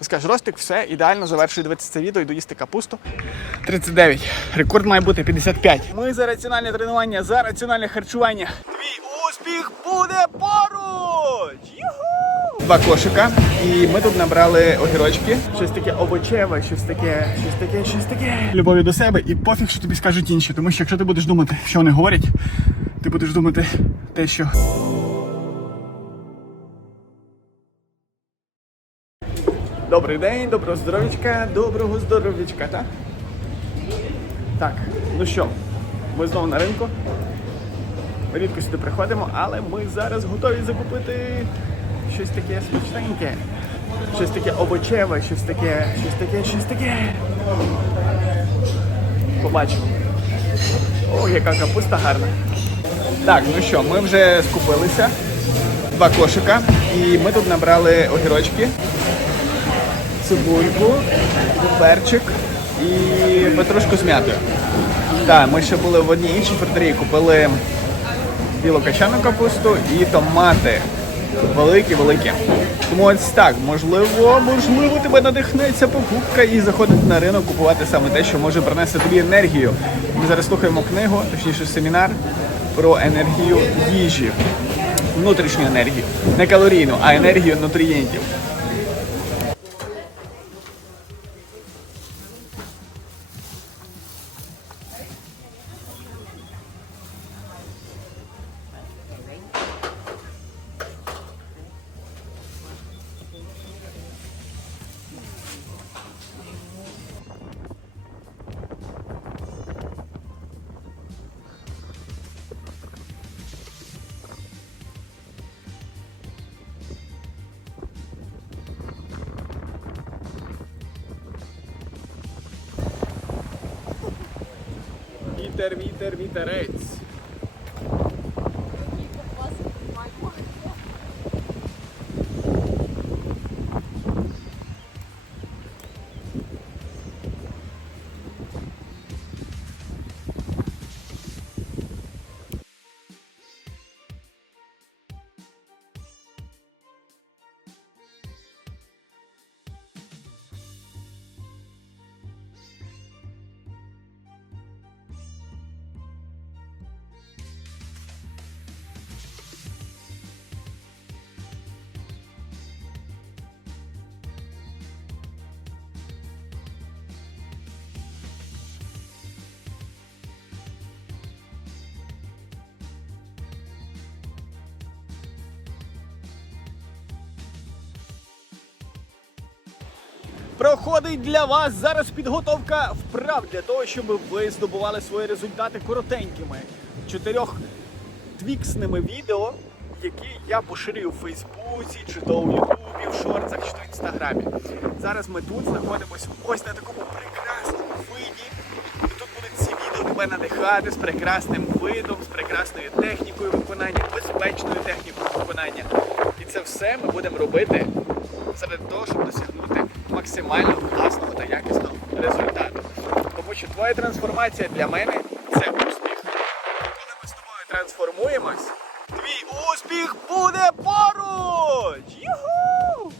Скажеш, Ростик, все, ідеально, завершую дивитися це відео, йду їсти капусту. 39. Рекорд має бути 55. Ми за раціональне тренування, за раціональне харчування. Твій успіх буде поруч! Юху! Два кошика. І ми тут набрали огірочки. Щось таке овочеве, щось таке, щось таке, щось таке. Любові до себе і пофіг, що тобі скажуть інші. Тому що якщо ти будеш думати, що вони говорять, ти будеш думати те, що. Добрий день, доброго здоров'ячка, доброго здоров'ячка, так? Так, ну що, ми знову на ринку. Рідко сюди приходимо, але ми зараз готові закупити щось таке смачненьке, щось таке овочеве, щось таке, щось таке, щось таке. Побачимо. О, яка капуста гарна. Так, ну що, ми вже скупилися. Два кошика. І ми тут набрали огірочки цибульку, перчик і петрушку з м'ятою. Так, ми ще були в одній іншій фертерії, купили білокачану капусту і томати. Великі-великі. Тому ось так, можливо, можливо, тебе надихнеться покупка і заходити на ринок, купувати саме те, що може принести тобі енергію. Ми зараз слухаємо книгу, точніше семінар про енергію їжі, внутрішню енергію. Не калорійну, а енергію нутрієнтів. तर मी तर मी तरच Проходить для вас зараз підготовка вправ для того, щоб ви здобували свої результати коротенькими чотирьох твіксними відео, які я поширюю в Фейсбуці, чи то у Ютубі, в шорцах, чи то в інстаграмі. Зараз ми тут знаходимося ось на такому прекрасному виді. І тут будуть ці відео тебе надихати з прекрасним видом, з прекрасною технікою виконання, безпечною технікою виконання. І це все ми будемо робити заради того, щоб досягнути максимально класного та якісного результату. Тому що твоя трансформація для мене це успіх. Коли ми з тобою трансформуємось, твій успіх буде поруч! Юху!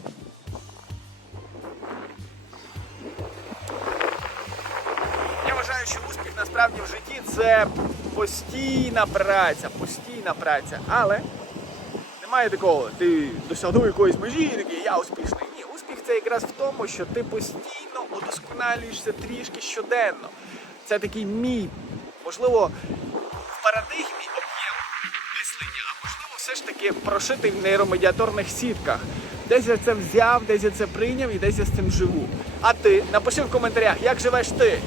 Я вважаю, що успіх насправді в житті це постійна праця, постійна праця. Але немає такого, ти досягнув якоїсь межі і такий, я успішний. Це якраз в тому, що ти постійно удосконалюєшся трішки щоденно. Це такий мій, можливо, в парадигмі об'єм мислення, а можливо, все ж таки прошитий в нейромедіаторних сітках. Десь я це взяв, десь я це прийняв і десь я з цим живу. А ти напиши в коментарях, як живеш ти.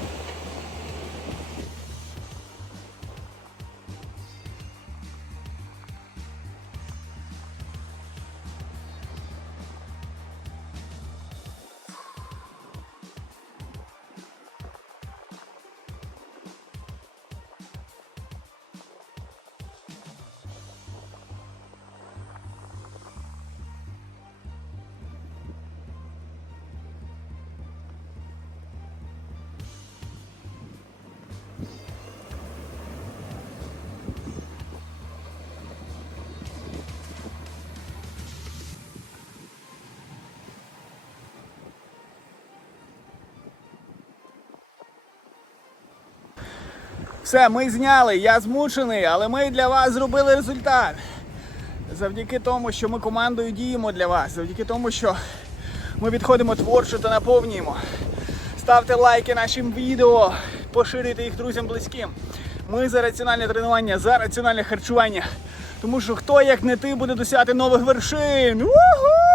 Все, ми зняли, я змучений, але ми для вас зробили результат. Завдяки тому, що ми командою діємо для вас, завдяки тому, що ми відходимо творчо та наповнюємо. Ставте лайки нашим відео, поширюйте їх друзям близьким. Ми за раціональне тренування, за раціональне харчування. Тому що хто, як не ти, буде досягати нових вершин. Уху!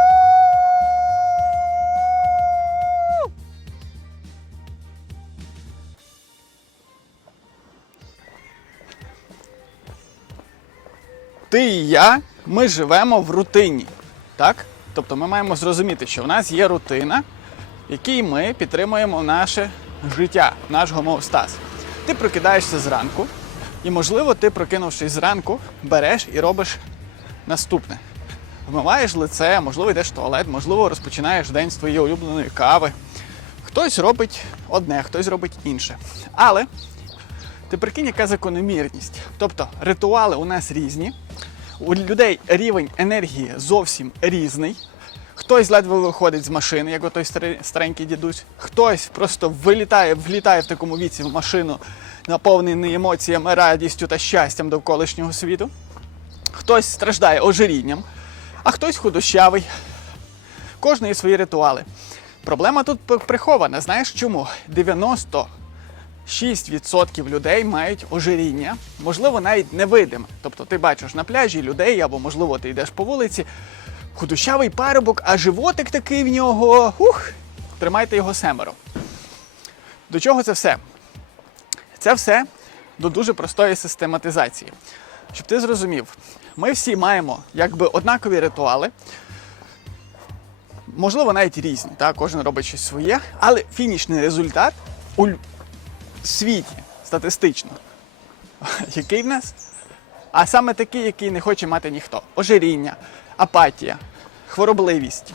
Ти і я, ми живемо в рутині. Так? Тобто ми маємо зрозуміти, що в нас є рутина, в якій ми підтримуємо наше життя, наш гомеостаз. Ти прокидаєшся зранку, і, можливо, ти, прокинувшись зранку, береш і робиш наступне. Вмиваєш лице, можливо, йдеш в туалет, можливо, розпочинаєш день з твоєї улюбленої кави. Хтось робить одне, хтось робить інше. Але ти прикинь, яка закономірність. Тобто ритуали у нас різні, у людей рівень енергії зовсім різний. Хтось ледве виходить з машини, як отой старенький дідусь, хтось просто вилітає, влітає в такому віці в машину, наповнений емоціями, радістю та щастям довколишнього світу. Хтось страждає ожирінням, а хтось худощавий. Кожної свої ритуали. Проблема тут прихована. Знаєш чому? 90 6% людей мають ожиріння, можливо, навіть невидиме. Тобто ти бачиш на пляжі людей, або, можливо, ти йдеш по вулиці, худощавий парубок, а животик такий в нього. Ух, тримайте його семеро. До чого це все? Це все до дуже простої систематизації. Щоб ти зрозумів, ми всі маємо якби однакові ритуали, можливо, навіть різні, так? кожен робить щось своє, але фінішний результат у лю- світі статистично, який в нас? А саме такий, який не хоче мати ніхто: ожиріння, апатія, хворобливість,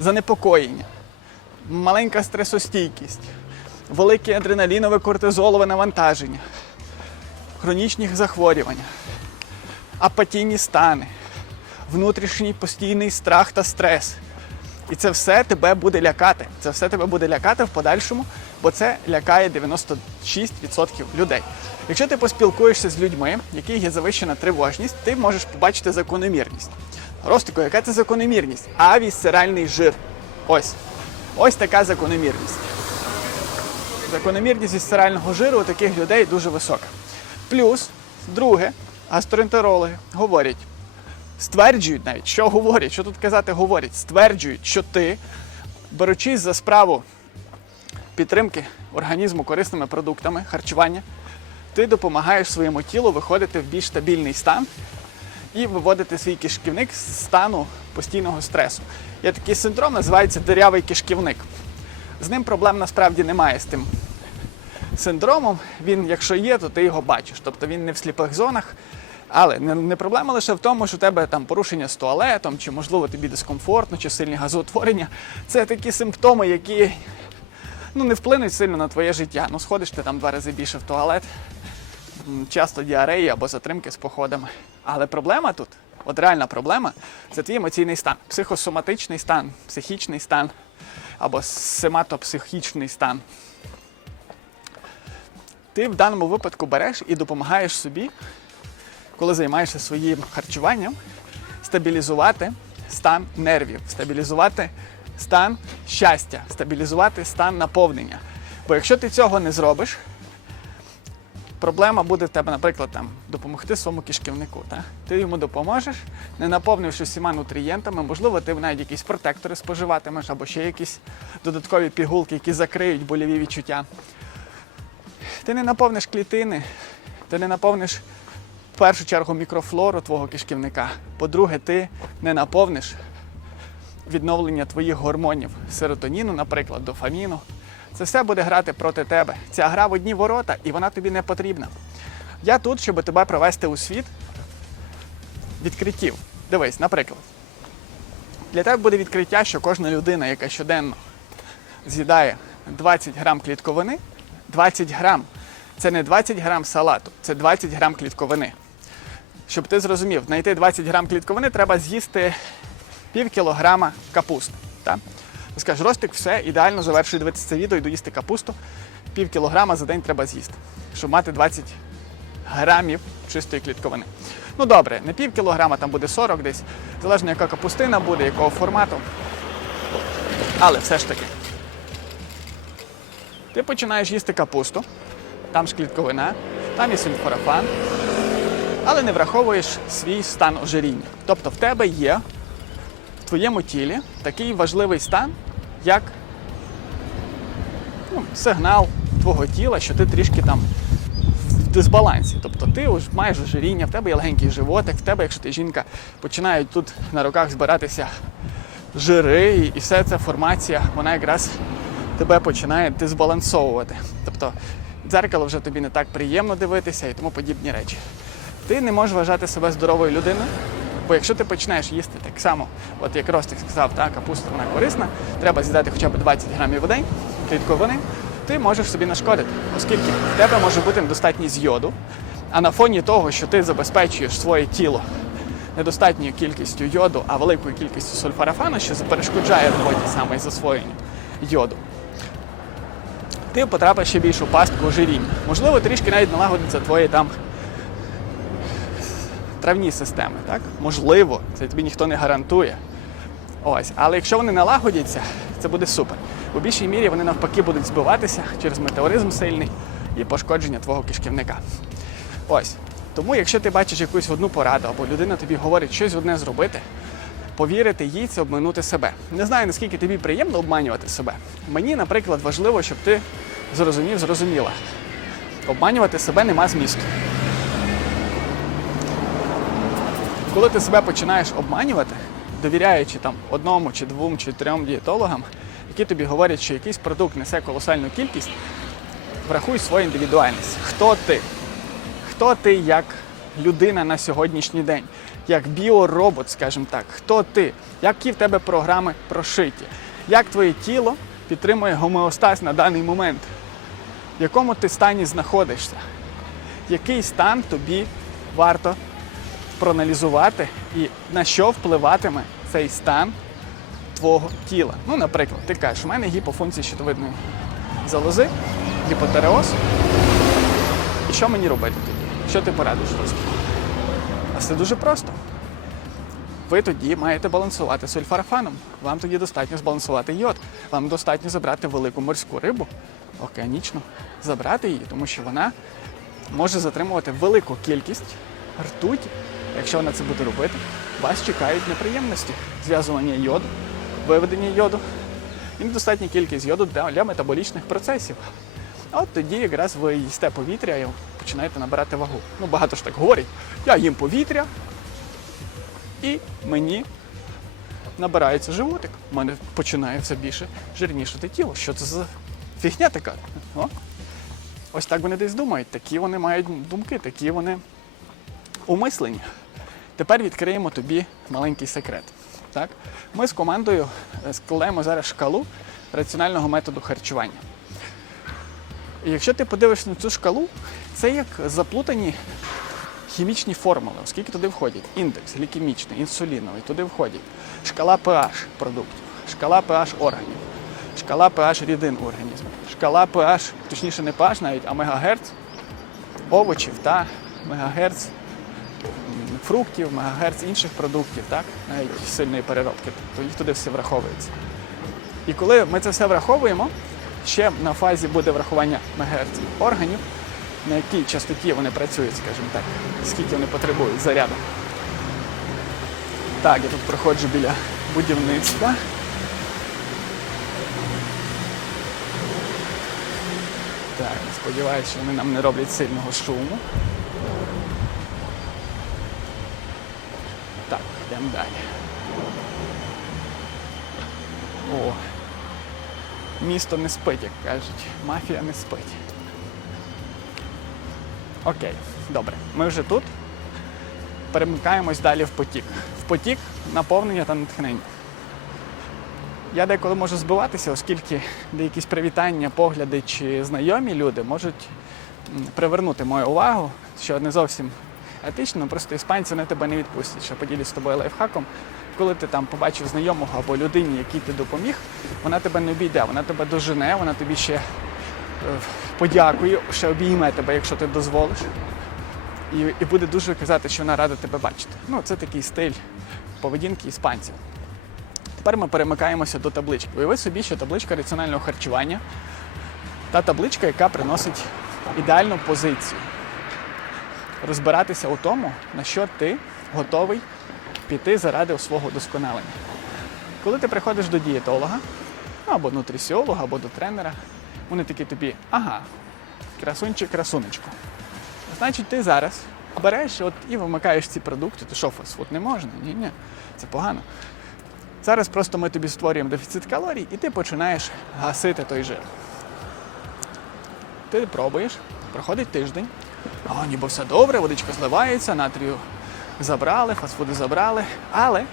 занепокоєння, маленька стресостійкість, велике адреналінове кортизолове навантаження, хронічні захворювання, апатійні стани, внутрішній постійний страх та стрес. І це все тебе буде лякати. Це все тебе буде лякати в подальшому, бо це лякає 96% людей. Якщо ти поспілкуєшся з людьми, в яких є завищена тривожність, ти можеш побачити закономірність. Ростико, яка це закономірність? Авісцеральний жир. Ось. Ось така закономірність. Закономірність вісцерального жиру у таких людей дуже висока. Плюс, друге, гастроентерологи говорять, стверджують навіть, що говорять, що тут казати говорять, стверджують, що ти, беручись за справу підтримки організму корисними продуктами харчування, ти допомагаєш своєму тілу виходити в більш стабільний стан і виводити свій кишківник з стану постійного стресу. Є такий синдром, називається дирявий кишківник. З ним проблем насправді немає з тим синдромом. Він, якщо є, то ти його бачиш. Тобто він не в сліпих зонах. Але не, проблема лише в тому, що у тебе там порушення з туалетом, чи можливо тобі дискомфортно, чи сильні газоутворення. Це такі симптоми, які ну, не вплинуть сильно на твоє життя. Ну, сходиш ти там два рази більше в туалет, часто діареї або затримки з походами. Але проблема тут, от реальна проблема, це твій емоційний стан, психосоматичний стан, психічний стан або сематопсихічний стан. Ти в даному випадку береш і допомагаєш собі, коли займаєшся своїм харчуванням, стабілізувати стан нервів, стабілізувати стан щастя, стабілізувати стан наповнення. Бо якщо ти цього не зробиш, проблема буде в тебе, наприклад, там, допомогти своєму кишківнику. Та? Ти йому допоможеш, не наповнивши всіма нутрієнтами, можливо, ти навіть якісь протектори споживатимеш або ще якісь додаткові пігулки, які закриють больові відчуття. Ти не наповниш клітини, ти не наповниш в першу чергу мікрофлору твого кишківника. По-друге, ти не наповниш відновлення твоїх гормонів серотоніну, наприклад, дофаміну. Це все буде грати проти тебе. Ця гра в одні ворота, і вона тобі не потрібна. Я тут, щоб тебе привести у світ відкриттів. Дивись, наприклад, для тебе буде відкриття, що кожна людина, яка щоденно з'їдає 20 грам клітковини, 20 грам це не 20 грам салату, це 20 грам клітковини. Щоб ти зрозумів, знайти 20 грам клітковини треба з'їсти пів кілограма капусти. Так? Скажеш, Ростик, все, ідеально завершую дивитися це відео, йду їсти капусту. Пів кілограма за день треба з'їсти, щоб мати 20 грамів чистої клітковини. Ну добре, не пів кілограма, там буде 40 десь, залежно яка капустина буде, якого формату. Але все ж таки. Ти починаєш їсти капусту, там ж клітковина, там є сульфорафан, але не враховуєш свій стан ожиріння. Тобто в тебе є твоєму тілі такий важливий стан, як ну, сигнал твого тіла, що ти трішки там в дисбалансі. Тобто ти маєш ожиріння, в тебе є легенький животик, в тебе, якщо ти жінка, починають тут на руках збиратися жири, і вся ця формація, вона якраз тебе починає дисбалансовувати. Тобто дзеркало вже тобі не так приємно дивитися і тому подібні речі. Ти не можеш вважати себе здоровою людиною, бо якщо ти почнеш їсти так само, от як Ростик сказав, та капуста вона корисна, треба з'їдати хоча б 20 грамів в день клітковини, ти можеш собі нашкодити, оскільки в тебе може бути недостатність йоду, а на фоні того, що ти забезпечуєш своє тіло недостатньою кількістю йоду, а великою кількістю сульфарафану, що перешкоджає роботі саме засвоєнню йоду, ти потрапиш ще більшу пастку ожиріння. Можливо, трішки навіть налагодиться твої там травні системи, так? Можливо, це тобі ніхто не гарантує. Ось, але якщо вони налагодяться, це буде супер. У більшій мірі вони навпаки будуть збиватися через метеоризм сильний і пошкодження твого кишківника. Ось. Тому, якщо ти бачиш якусь одну пораду, або людина тобі говорить щось одне зробити, повірити їй це обманути себе. Не знаю, наскільки тобі приємно обманювати себе. Мені, наприклад, важливо, щоб ти зрозумів, зрозуміла. Обманювати себе нема змісту. Коли ти себе починаєш обманювати, довіряючи там одному чи двом чи трьом дієтологам, які тобі говорять, що якийсь продукт несе колосальну кількість, врахуй свою індивідуальність. Хто ти? Хто ти як людина на сьогоднішній день, як біоробот, скажімо так, хто ти, які в тебе програми прошиті, як твоє тіло підтримує гомеостаз на даний момент, в якому ти стані знаходишся, який стан тобі варто проаналізувати і на що впливатиме цей стан твого тіла. Ну, наприклад, ти кажеш, у мене гіпофункція щитовидної залози, гіпотереоз. І що мені робити тоді? Що ти порадиш просто? А все дуже просто. Ви тоді маєте балансувати сульфарафаном. Вам тоді достатньо збалансувати йод. Вам достатньо забрати велику морську рибу, океанічну, забрати її, тому що вона може затримувати велику кількість ртуті. Якщо вона це буде робити, вас чекають неприємності зв'язування йоду, виведення йоду і недостатня кількість йоду для, метаболічних процесів. От тоді якраз ви їсте повітря і починаєте набирати вагу. Ну, багато ж так говорять, я їм повітря, і мені набирається животик. У мене починає все більше жирнішати тіло. Що це за фігня така? О? Ось так вони десь думають, такі вони мають думки, такі вони умислені. Тепер відкриємо тобі маленький секрет. Так? Ми з командою е, складаємо зараз шкалу раціонального методу харчування. І якщо ти подивишся на цю шкалу, це як заплутані хімічні формули, оскільки туди входять індекс глікемічний, інсуліновий, туди входять шкала pH продуктів, шкала pH органів, шкала pH рідин організму, шкала pH, точніше не pH навіть, а мегагерц овочів та мегагерц фруктів, мегагерц інших продуктів, так? навіть сильної переробки, то їх туди все враховується. І коли ми це все враховуємо, ще на фазі буде врахування мегагерц органів, на якій частоті вони працюють, скажімо так, скільки вони потребують заряду. Так, я тут проходжу біля будівництва. Так, сподіваюся, що вони нам не роблять сильного шуму. Так, далі. О, місто не спить, як кажуть. Мафія не спить. Окей, добре. Ми вже тут. Перемикаємось далі в потік. В потік наповнення та натхнення. Я деколи можу збиватися, оскільки деякісь привітання, погляди чи знайомі люди можуть привернути мою увагу, що не зовсім етично, просто іспанці вони тебе не відпустять. Що поділюсь з тобою лайфхаком. Коли ти там побачив знайомого або людині, якій ти допоміг, вона тебе не обійде, вона тебе дожене, вона тобі ще е, подякує, ще обійме тебе, якщо ти дозволиш. і, і буде дуже казати, що вона рада тебе бачити. Ну, це такий стиль поведінки іспанців. Тепер ми перемикаємося до таблички. Уяви собі, що табличка раціонального харчування та табличка, яка приносить ідеальну позицію. Розбиратися у тому, на що ти готовий піти заради свого досконалення. Коли ти приходиш до дієтолога, ну, або нутрисіолога, або до тренера, вони такі тобі, ага, красунчик, красунечко. Значить, ти зараз береш от, і вимикаєш ці продукти, то що фастфуд не можна? Ні, ні, це погано. Зараз просто ми тобі створюємо дефіцит калорій, і ти починаєш гасити той жир. Ти пробуєш, проходить тиждень, а ніби все добре, водичка зливається, натрію забрали, фастфуди забрали, але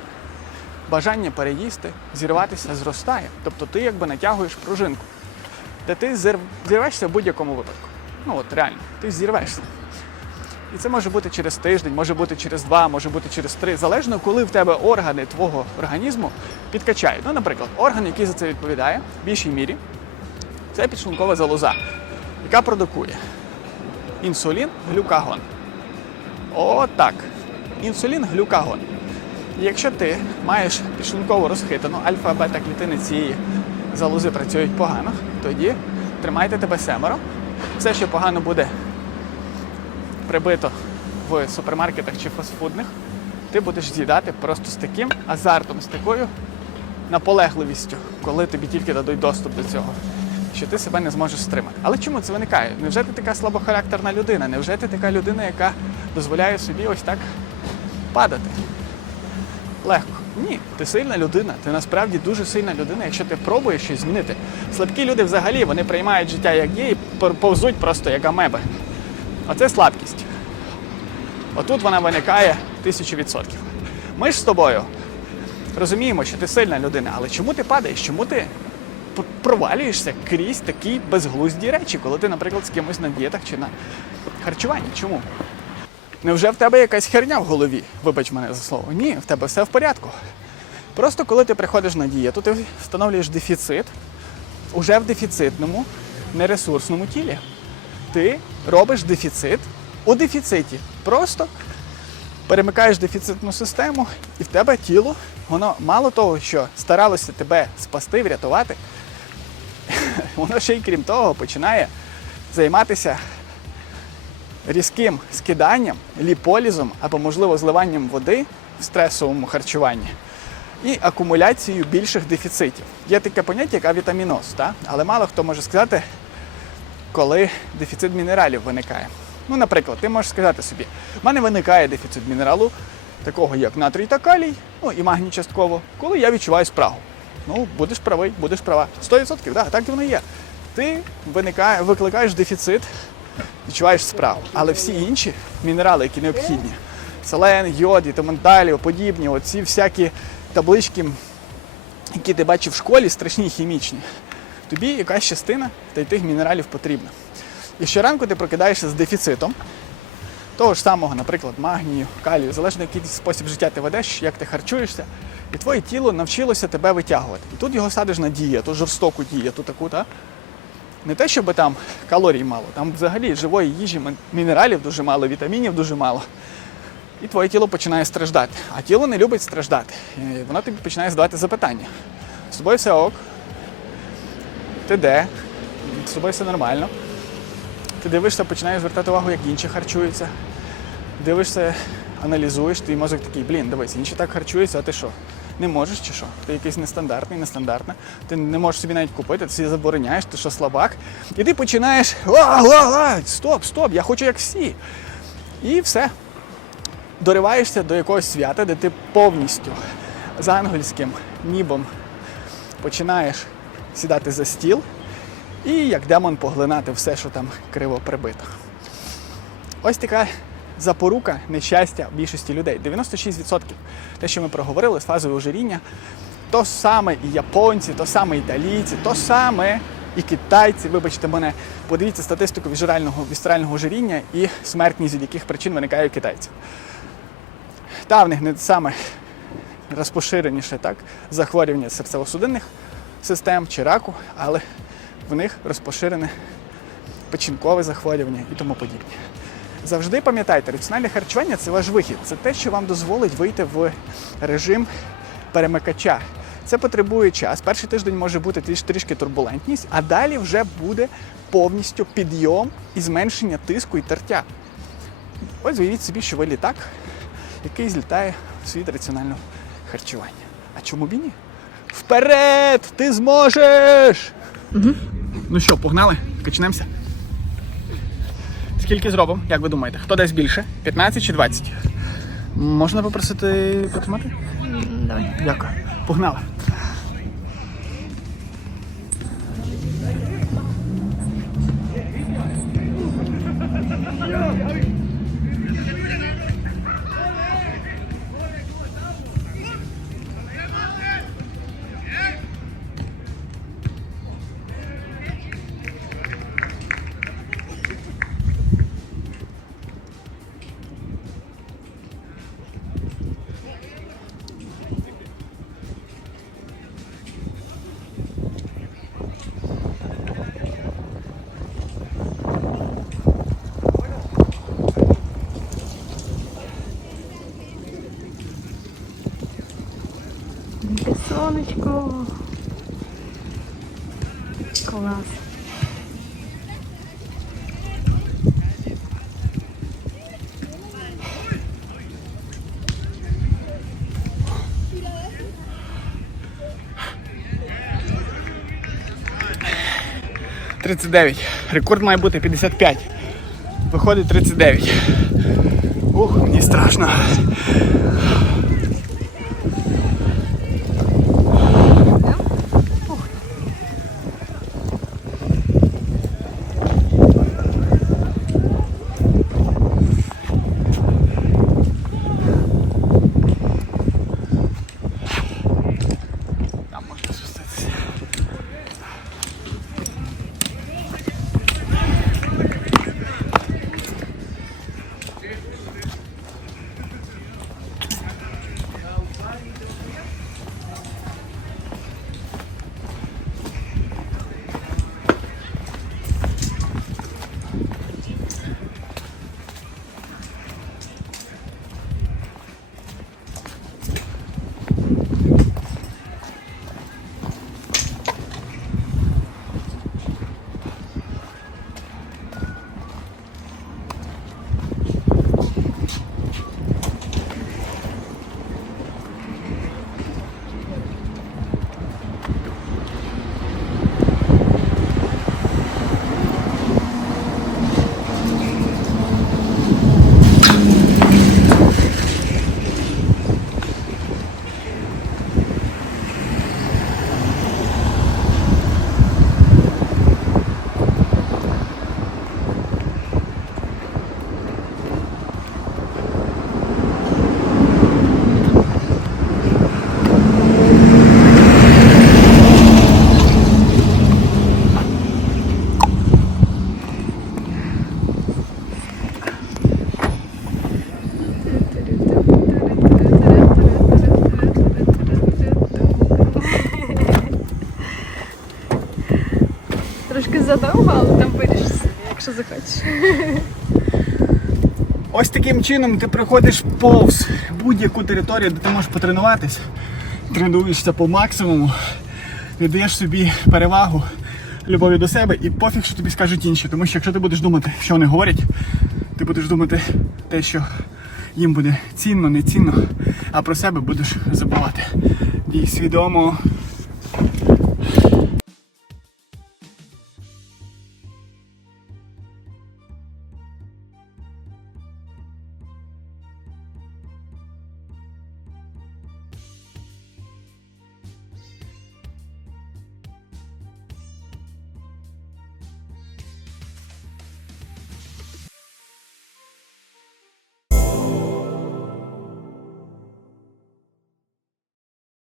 бажання переїсти, зірватися зростає. Тобто ти якби натягуєш пружинку, де ти зірвешся в будь-якому випадку. Ну от реально, ти зірвешся. І це може бути через тиждень, може бути через два, може бути через три, залежно, коли в тебе органи твого організму підкачають. Ну, наприклад, орган, який за це відповідає, в більшій мірі, це підшлункова залоза, яка продукує інсулін, глюкагон. Отак. Інсулін, глюкагон. Якщо ти маєш підшлунково розхитану альфа-бета клітини цієї залози працюють погано, тоді тримайте тебе семеро. Все, що погано буде прибито в супермаркетах чи фастфудних, ти будеш з'їдати просто з таким азартом, з такою наполегливістю, коли тобі тільки дадуть доступ до цього, що ти себе не зможеш стримати. Але чому це виникає? Невже ти така слабохарактерна людина? Невже ти така людина, яка дозволяє собі ось так падати? Легко. Ні, ти сильна людина, ти насправді дуже сильна людина, якщо ти пробуєш щось змінити. Слабкі люди взагалі вони приймають життя як є і повзуть просто як амеби. Оце слабкість. Отут вона виникає тисячу відсотків. Ми ж з тобою розуміємо, що ти сильна людина, але чому ти падаєш? Чому ти провалюєшся крізь такі безглузді речі, коли ти, наприклад, з кимось на дієтах чи на харчуванні? Чому? Невже в тебе якась херня в голові? Вибач мене за слово. Ні, в тебе все в порядку. Просто коли ти приходиш на дієту, ти встановлюєш дефіцит уже в дефіцитному, нересурсному тілі. Ти робиш дефіцит у дефіциті. Просто перемикаєш дефіцитну систему, і в тебе тіло, воно мало того, що старалося тебе спасти, врятувати, воно ще й крім того починає займатися різким скиданням, ліполізом або, можливо, зливанням води в стресовому харчуванні і акумуляцією більших дефіцитів. Є таке поняття, як авітаміноз, та? але мало хто може сказати, коли дефіцит мінералів виникає. Ну, наприклад, ти можеш сказати собі, в мене виникає дефіцит мінералу, такого як натрій та калій, ну і магній частково, коли я відчуваю спрагу. Ну, будеш правий, будеш права. 100%, да, так і воно є. Ти виникає, викликаєш дефіцит, відчуваєш спрагу. Але всі інші мінерали, які необхідні, селен, йод і подібні, оці всякі таблички, які ти бачив в школі, страшні хімічні. Тобі якась частина та й тих мінералів потрібна. І щоранку ти прокидаєшся з дефіцитом того ж самого, наприклад, магнію, калію, залежно який спосіб життя ти ведеш, як ти харчуєшся, і твоє тіло навчилося тебе витягувати. І тут його садиш на дієту, жорстоку дієту таку, та? Не те, щоб там калорій мало, там взагалі живої їжі, мінералів дуже мало, вітамінів дуже мало. І твоє тіло починає страждати. А тіло не любить страждати. І воно тобі починає задавати запитання. З тобою все ок, ти де? З тобою все нормально. Ти дивишся, починаєш звертати увагу, як інші харчуються. Дивишся, аналізуєш, твій мозок такий, блін, дивись, інші так харчуються, а ти що? Не можеш чи що? Ти якийсь нестандартний, нестандартна. Ти не можеш собі навіть купити, ти забороняєш, ти що слабак. І ти починаєш, а, а, а, стоп, стоп, я хочу як всі. І все. Дориваєшся до якогось свята, де ти повністю з ангельським нібом починаєш сідати за стіл і як демон поглинати все, що там криво прибито. Ось така запорука нещастя більшості людей. 96% те, що ми проговорили з фазою ожиріння, то саме і японці, то саме італійці, то саме і китайці, вибачте мене, подивіться статистику віжерального вісцерального ожиріння і смертність, від яких причин виникає у китайців. Та в них не саме розпоширеніше так, захворювання серцево-судинних систем чи раку, але в них розпоширене печінкове захворювання і тому подібне. Завжди пам'ятайте, раціональне харчування це ваш вихід. Це те, що вам дозволить вийти в режим перемикача. Це потребує час. Перший тиждень може бути тріш- трішки турбулентність, а далі вже буде повністю підйом і зменшення тиску і тертя. Ось уявіть собі, що ви літак, який злітає в світ раціонального харчування. А чому б і ні? Вперед! Ти зможеш! Угу. Ну що, погнали? Качнемося. Скільки зробимо, як ви думаєте? Хто дасть більше? 15 чи 20? Можна попросити потримати? Давай. Дякую. Погнали. Яке 39. Рекорд має бути 55. Виходить 39. Ух, мені страшно. Якщо захочеш. Ось таким чином ти приходиш повз будь-яку територію, де ти можеш потренуватись, тренуєшся по максимуму, віддаєш собі перевагу, любові до себе і пофіг, що тобі скажуть інші. Тому що якщо ти будеш думати, що вони говорять, ти будеш думати те, що їм буде цінно, не цінно, а про себе будеш забувати. Дій свідомо,